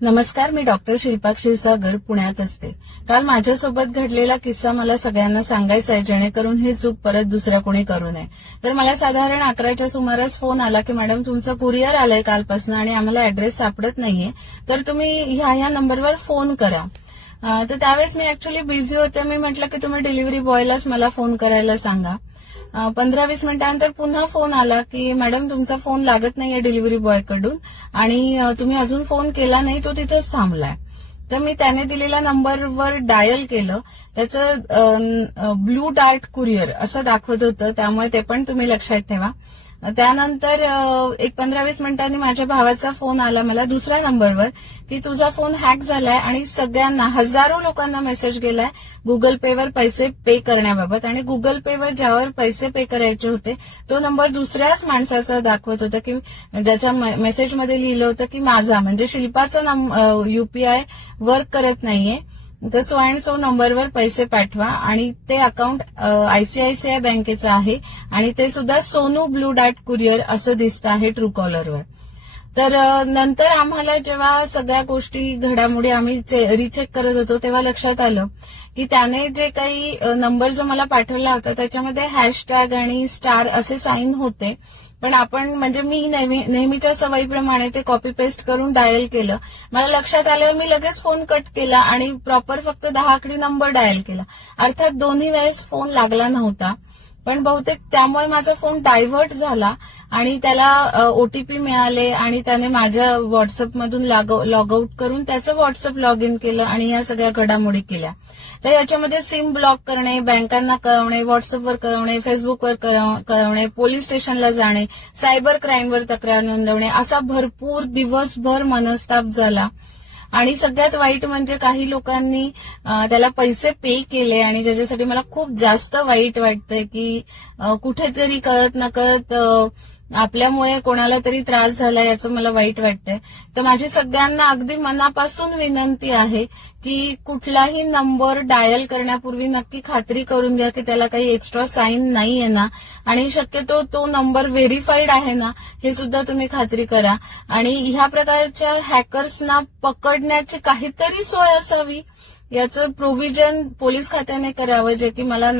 नमस्कार, मी डॉक्टर शिल्पा क्षीरसागर पुण्यात असते. काल माझ्यासोबत घडलेला किस्सा मला सगळ्यांना सांगायचा आहे, जेणेकरून ही चूक परत दुसऱ्या कोणी करू नये. तर मला साधारण 11च्या सुमारास फोन आला की मॅडम तुमचं कुरिअर आलंय कालपासून आणि आम्हाला ऍड्रेस सापडत नाहीये, तर तुम्ही ह्या नंबरवर फोन करा. तर त्यावेळेस मी ऍक्च्युली बिझी होते. मी म्हटलं की तुम्ही डिलिव्हरी बॉयलाच मला फोन करायला सांगा. 15-20 मिनिटांनंतर पुन्हा फोन आला की मॅडम तुमचा फोन लागत नाहीये डिलिव्हरी बॉय कडून आणि तुम्ही अजून फोन केला नाही, तो तिथेच थांबलाय. तर मी त्याने दिलेल्या नंबरवर डायल केलं. त्याचं ब्लू डार्ट कुरिअर असं दाखवत होतं, त्यामुळे ते पण तुम्ही लक्षात ठेवा. त्यानंतर एक 15-20 मिनिटांनी माझ्या भावाचा फोन आला मला दुसऱ्या नंबरवर की तुझा फोन हॅक झालाय आणि सगळ्यांना हजारो लोकांना मेसेज गेलाय गुगल पेवर पैसे पे करण्याबाबत, आणि गुगल पेवर ज्यावर पैसे पे करायचे होते तो नंबर दुसऱ्याच माणसाचा दाखवत होता की ज्याच्या मेसेजमध्ये लिहिलं होतं की माझा म्हणजे शिल्पाचा युपीआय वर्क करत नाहीये, तर सो अँड सो नंबरवर पैसे पाठवा. आणि ते अकाउंट आयसीआयसीआय बँकेचं आहे आणि ते सुद्धा सोनू ब्लू डार्ट कुरिअर असं दिसतं आहे ट्रू कॉलरवर. तर नंतर आम्हाला जेव्हा सगळ्या गोष्टी घडामोडी आम्ही रिचेक करत होतो तेव्हा लक्षात आलं की त्याने जे काही नंबर जो मला पाठवला होता त्याच्यामध्ये हॅशटॅग आणि स्टार असे साईन होते, पण आपण म्हणजे मी नेहमीच्या सवयीप्रमाणे ते कॉपी पेस्ट करून डायल केलं. मला लक्षात आल्यावर मी लगेच फोन कट केला आणि प्रॉपर फक्त 10 आकडी नंबर डायल केला. अर्थात दोन्ही वेळेस फोन लागला नव्हता, पण बहुतेक त्यामुळे माझा फोन डायव्हर्ट झाला आणि त्याला ओटीपी मिळाले आणि त्याने माझ्या व्हॉट्सअपमधून लॉग आउट करून त्याचं व्हॉट्सअप लॉग इन केलं आणि या सगळ्या घडामोडी केल्या. तर याच्यामध्ये सिम ब्लॉक करणे, बँकांना कळवणे, व्हॉट्सअपवर कळवणे, फेसबुकवर कळवणे, पोलीस स्टेशनला जाणे, सायबर क्राईमवर तक्रार नोंदवणे, असा भरपूर दिवसभर मनस्ताप झाला. आणि सगळ्यात वाईट म्हणजे काही लोकांनी त्याला पैसे पे केले आणि ज्याच्यासाठी मला खूप जास्त वाईट वाटतंय की कुठेतरी कळत नकळत आपल्यामुळे कोणाला तरी त्रास झाला याचं मला वाईट वाटतंय. तर माझी सगळ्यांना अगदी मनापासून विनंती आहे की कुठलाही नंबर डायल करण्यापूर्वी नक्की खात्री करून घ्या की त्याला काही एक्स्ट्रा साईन नाहीये ना, आणि शक्यतो तो नंबर व्हेरीफाईड आहे ना हे सुद्धा तुम्ही खात्री करा. आणि ह्या प्रकारच्या हॅकर्सना पकडण्याची काहीतरी सोय असावी, याचं प्रोव्हिजन पोलीस खात्याने करावं, जे की मला